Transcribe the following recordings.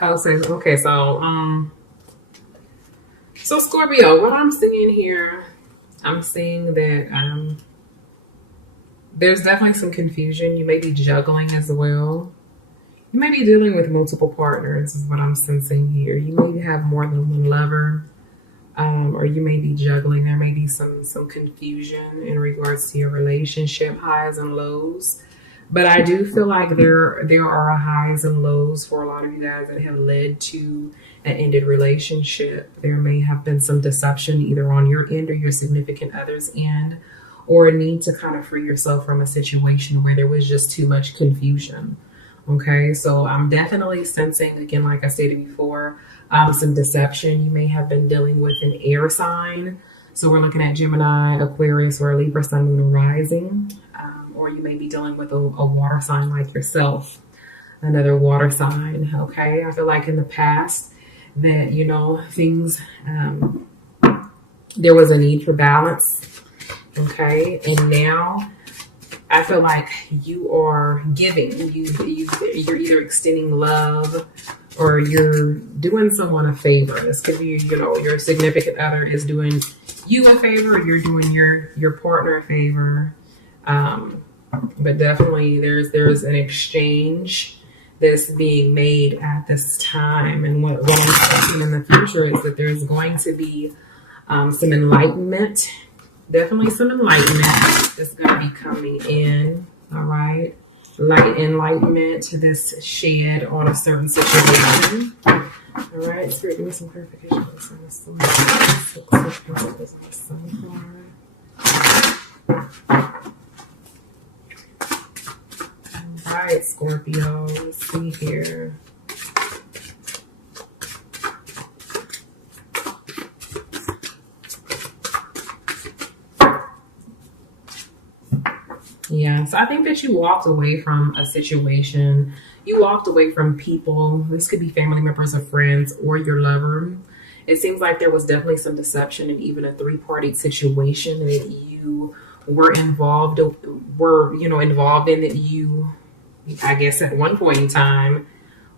I'll say okay. So Scorpio, what I'm seeing here, I'm seeing that there's definitely some confusion. You may be juggling as well. You may be dealing with multiple partners, is what I'm sensing here. You may have more than one lover, or you may be juggling. There may be some confusion in regards to your relationship highs and lows. But I do feel like there are highs and lows for a lot of you guys that have led to an ended relationship. There may have been some deception either on your end or your significant other's end, or a need to kind of free yourself from a situation where there was just too much confusion. Okay, so I'm definitely sensing, again, like I stated before, some deception. You may have been dealing with an air sign. So we're looking at Gemini, Aquarius, or a Libra, Sun, Moon, or Rising. Or you may be dealing with a water sign like yourself, another water sign. Okay, I feel like in the past that, things, there was a need for balance. Okay, and now I feel like you are giving. You're either extending love or you're doing someone a favor. This could be, your significant other is doing you a favor, or you're doing your partner a favor. But definitely there's an exchange that's being made at this time. And what I'm seeing in the future is that there's going to be some enlightenment. Definitely some enlightenment that's going to be coming in. All right. Light enlightenment, this shed on a certain situation. All right. Spirit, give me some clarification on the sunflower. All right, Scorpio. Let's see here. Yeah, so I think that you walked away from a situation. You walked away from people. This could be family members or friends or your lover. It seems like there was definitely some deception and even a three-party situation that you were involved in, that you, I guess at one point in time,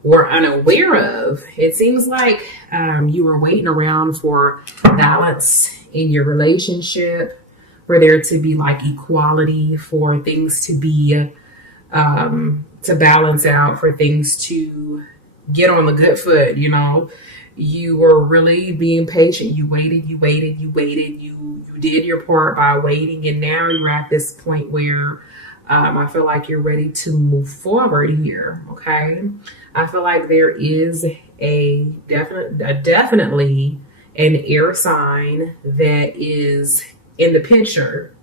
were unaware of. It seems like you were waiting around for balance in your relationship, for there to be like equality, for things to be to balance out, for things to get on the good foot. You were really being patient. You waited, you did your part by waiting, and now you're at this point where I feel like you're ready to move forward here. Okay, I feel like there is definitely an air sign that is in the picture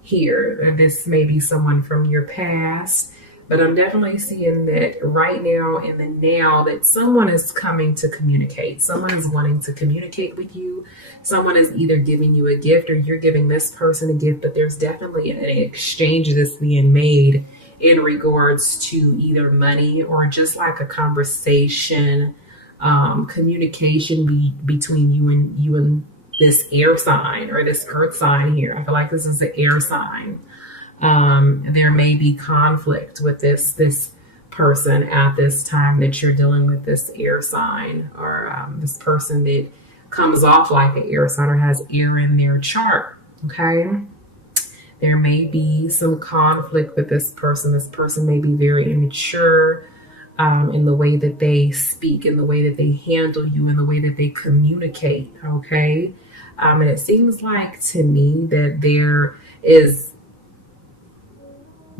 here. And this may be someone from your past, but I'm definitely seeing that right now, in the now, that someone is coming to communicate. Someone is wanting to communicate with you. Someone is either giving you a gift or you're giving this person a gift, but there's definitely an exchange that's being made in regards to either money or just like a conversation, communication between you and this air sign or this earth sign here. I feel like this is the air sign. There may be conflict with this person at this time that you're dealing with this air sign, or this person that comes off like an air sign or has air in their chart. Okay. There may be some conflict with this person. This person may be very immature in the way that they speak, in the way that they handle you, in the way that they communicate. Okay. And it seems like to me that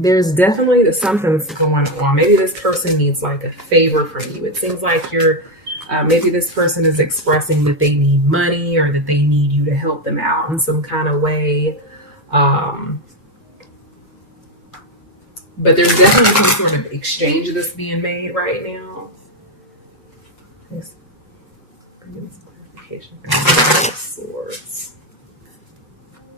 there's definitely something's going on. Maybe this person needs like a favor from you. It seems like maybe this person is expressing that they need money or that they need you to help them out in some kind of way. But there's definitely some sort of exchange that's being made right now. Let's bring in some clarification. Swords.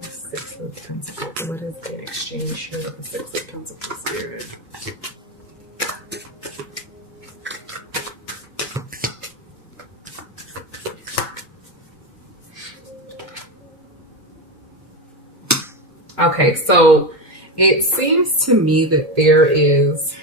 The Six of Pentacles. What is the exchange here with the Six of Pentacles Spirit? Okay, so it seems to me that there is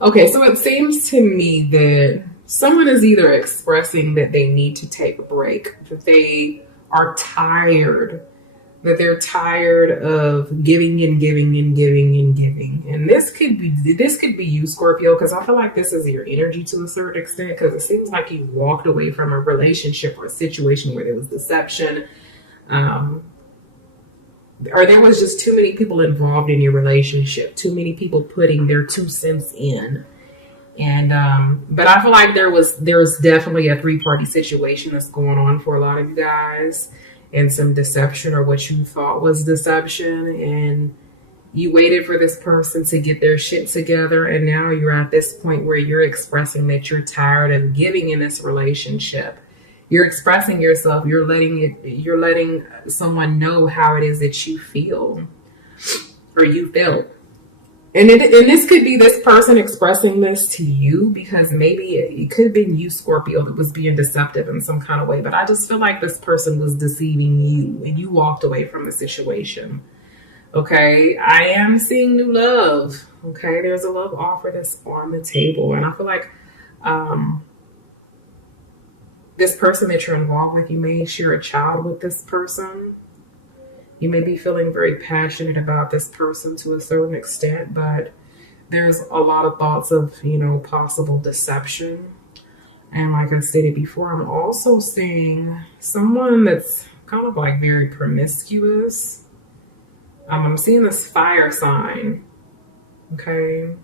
Okay, so it seems to me that someone is either expressing that they need to take a break, that they are tired, that they're tired of giving and giving and giving and giving. And this could be you, Scorpio, because I feel like this is your energy to a certain extent, because it seems like you walked away from a relationship or a situation where there was deception. Um, or there was just too many people involved in your relationship, too many people putting their 2 cents in. And but I feel like there's definitely a three-party situation that's going on for a lot of you guys, and some deception or what you thought was deception, and you waited for this person to get their shit together, and now you're at this point where you're expressing that you're tired of giving in this relationship. You're expressing yourself, you're letting someone know how it is that you feel or you felt. And this could be this person expressing this to you, because maybe it could have been you, Scorpio, that was being deceptive in some kind of way. But I just feel like this person was deceiving you and you walked away from the situation. Okay. I am seeing new love. Okay. There's a love offer that's on the table. And I feel like um, this person that you're involved with, you may share a child with this person. You may be feeling very passionate about this person to a certain extent, but there's a lot of thoughts of, possible deception. And like I stated before, I'm also seeing someone that's kind of like very promiscuous. I'm seeing this fire sign. Okay.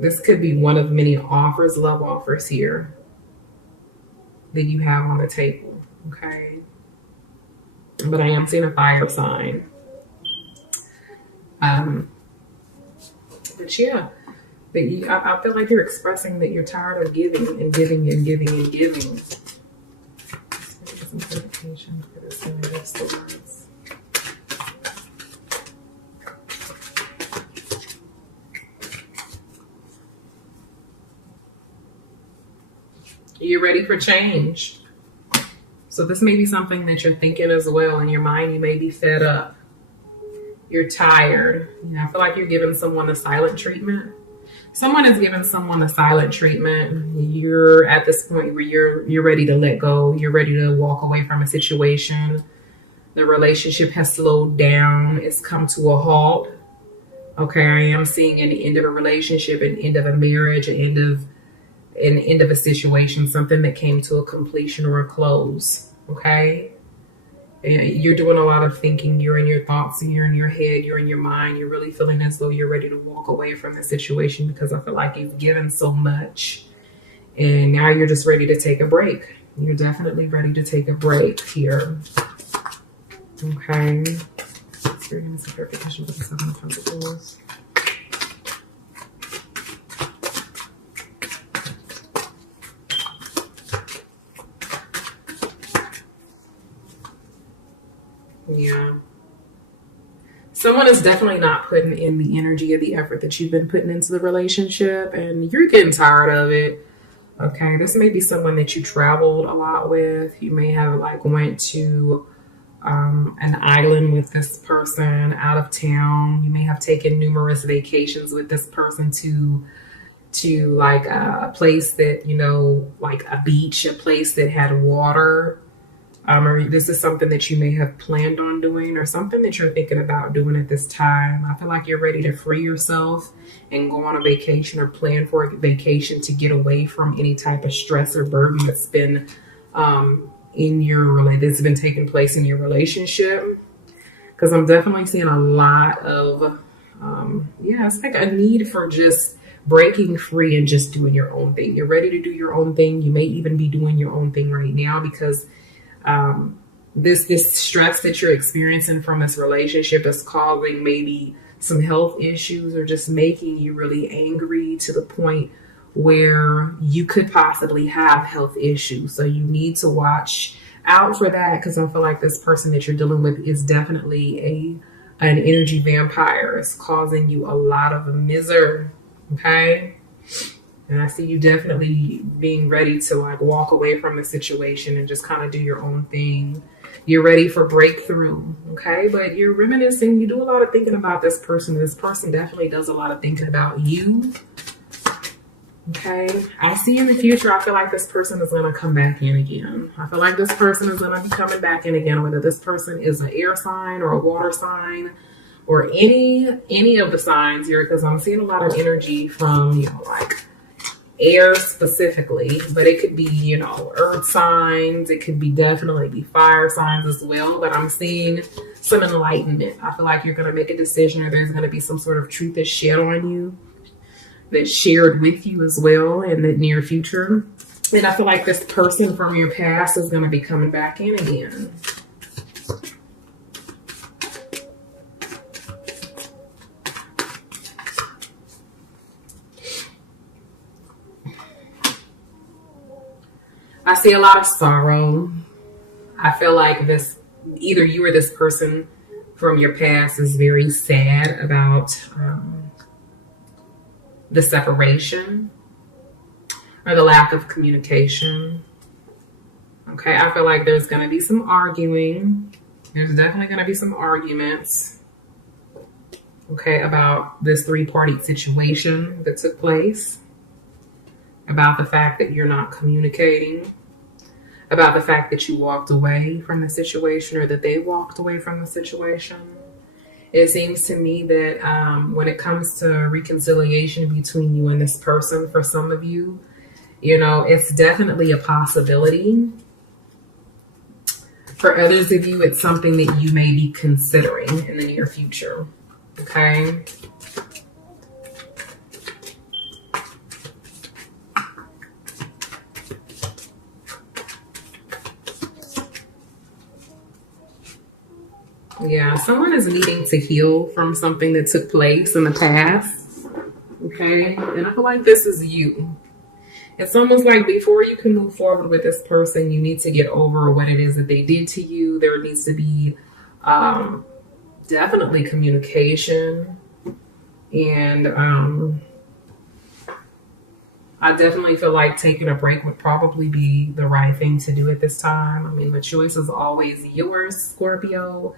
This could be one of many offers, love offers here that you have on the table. Okay. But I am seeing a fire sign. Um, but yeah, I feel like you're expressing that you're tired of giving and giving and giving and giving. Some clarification for this one. That's the words. You're ready for change. So this may be something that you're thinking as well in your mind. You may be fed up. You're tired. I feel like you're giving someone a silent treatment. Someone is giving someone a silent treatment. You're at this point where you're ready to let go. You're ready to walk away from a situation. The relationship has slowed down. It's come to a halt. Okay, I am seeing an end of a relationship, an end of a marriage, an end of a situation, something that came to a completion or a close. Okay. And you're doing a lot of thinking. You're in your thoughts, and you're in your head, you're in your mind. You're really feeling as though you're ready to walk away from the situation, because I feel like you've given so much and now you're just ready to take a break. You're definitely ready to take a break here. Okay. Experience of repetition with the 7 of Pentacles. Yeah. Someone is definitely not putting in the energy or the effort that you've been putting into the relationship, and you're getting tired of it. Okay. This may be someone that you traveled a lot with. You may have like went to an island with this person, out of town. You may have taken numerous vacations with this person to like a place that, like a beach, a place that had water. Or this is something that you may have planned on doing, or something that you're thinking about doing at this time. I feel like you're ready to free yourself and go on a vacation or plan for a vacation to get away from any type of stress or burden that's been that's been taking place in your relationship. Because I'm definitely seeing a lot of it's like a need for just breaking free and just doing your own thing. You're ready to do your own thing. You may even be doing your own thing right now, because this stress that you're experiencing from this relationship is causing maybe some health issues, or just making you really angry to the point where you could possibly have health issues. So you need to watch out for that, because I feel like this person that you're dealing with is definitely an energy vampire. It's causing you a lot of misery. Okay. And I see you definitely being ready to like walk away from the situation and just kind of do your own thing. You're ready for breakthrough, okay? But you're reminiscing. You do a lot of thinking about this person. This person definitely does a lot of thinking about you, okay? I see in the future, I feel like this person is going to come back in again. I feel like this person is going to be coming back in again, whether this person is an air sign or a water sign or any of the signs here, because I'm seeing a lot of energy from, like air specifically, but it could be, earth signs. It could be definitely be fire signs as well, but I'm seeing some enlightenment. I feel like you're going to make a decision, or there's going to be some sort of truth that's shed on you, that's shared with you as well in the near future. And I feel like this person from your past is going to be coming back in again. I see a lot of sorrow. I feel like either you or this person from your past is very sad about the separation or the lack of communication. Okay, I feel like there's going to be some arguing. There's definitely going to be some arguments, okay, about this three-party situation that took place. About the fact that you're not communicating, about the fact that you walked away from the situation, or that they walked away from the situation. It seems to me that when it comes to reconciliation between you and this person, for some of you, it's definitely a possibility. For others of you, it's something that you may be considering in the near future. Okay? Yeah, someone is needing to heal from something that took place in the past. Okay, and I feel like this is you. It's almost like before you can move forward with this person, you need to get over what it is that they did to you. There needs to be definitely communication. And I definitely feel like taking a break would probably be the right thing to do at this time. I mean, the choice is always yours, Scorpio.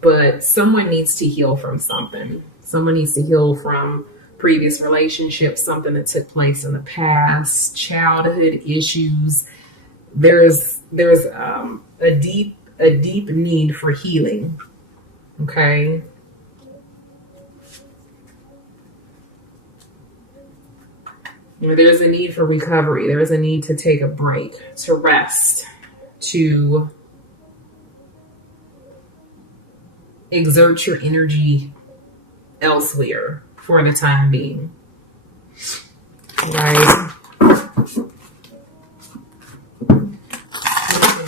But someone needs to heal from something. Someone needs to heal from previous relationships, something that took place in the past, childhood issues. There's a deep need for healing. Okay. There's a need for recovery. There's a need to take a break, to rest, to exert your energy elsewhere for the time being. Right?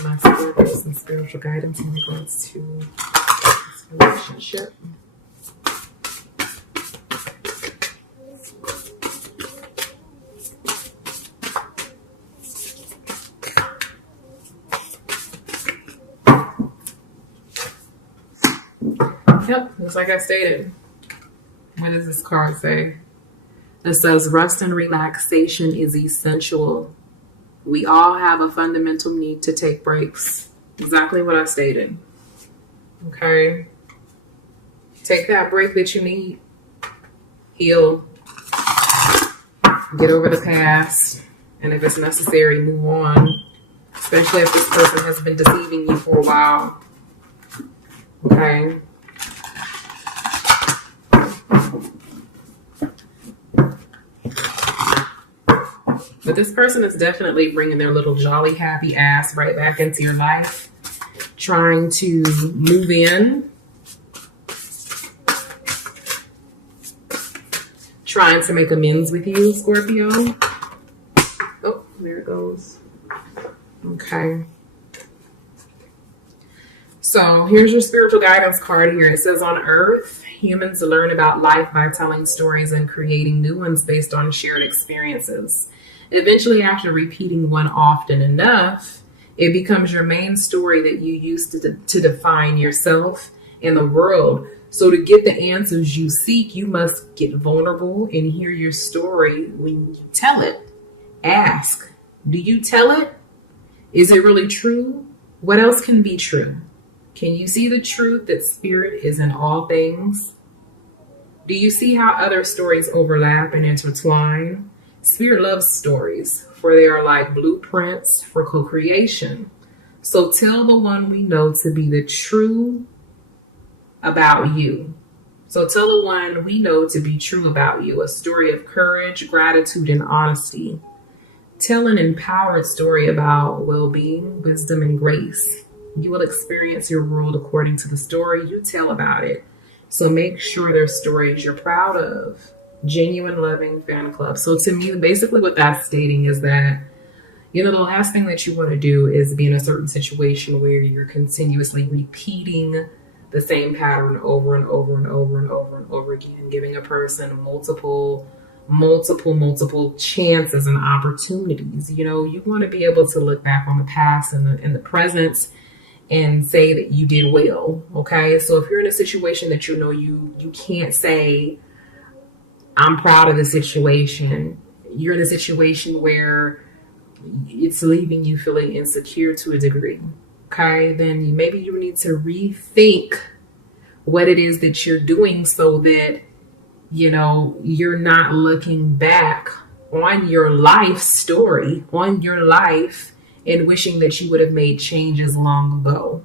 My Scorpios and spiritual guidance in regards to this relationship. Yep, just like I stated. What does this card say? It says rest and relaxation is essential. We all have a fundamental need to take breaks. Exactly what I stated. Okay? Take that break that you need. Heal. Get over the past. And if it's necessary, move on. Especially if this person has been deceiving you for a while. Okay? But this person is definitely bringing their little jolly, happy ass right back into your life. Trying to move in. Trying to make amends with you, Scorpio. Oh, there it goes. Okay. So here's your spiritual guidance card here. It says on Earth, humans learn about life by telling stories and creating new ones based on shared experiences. Eventually, after repeating one often enough, it becomes your main story that you use to define yourself and the world. So to get the answers you seek, you must get vulnerable and hear your story when you tell it. Ask, do you tell it? Is it really true? What else can be true? Can you see the truth that spirit is in all things? Do you see how other stories overlap and intertwine? Spirit loves stories, for they are like blueprints for co creation. So tell the one we know to be the true about you. So tell the one we know to be true about you, a story of courage, gratitude, and honesty. Tell an empowered story about well being, wisdom, and grace. You will experience your world according to the story you tell about it. So make sure they're stories you're proud of. Genuine, loving fan club. So to me, basically what that's stating is that, the last thing that you want to do is be in a certain situation where you're continuously repeating the same pattern over and over and over and over and over again, giving a person multiple chances and opportunities. You want to be able to look back on the past and the present and say that you did well. Okay. So if you're in a situation that you can't say, I'm proud of the situation, you're in a situation where it's leaving you feeling insecure to a degree. Okay. Then maybe you need to rethink what it is that you're doing so that, you're not looking back on your life story, on your life, and wishing that you would have made changes long ago.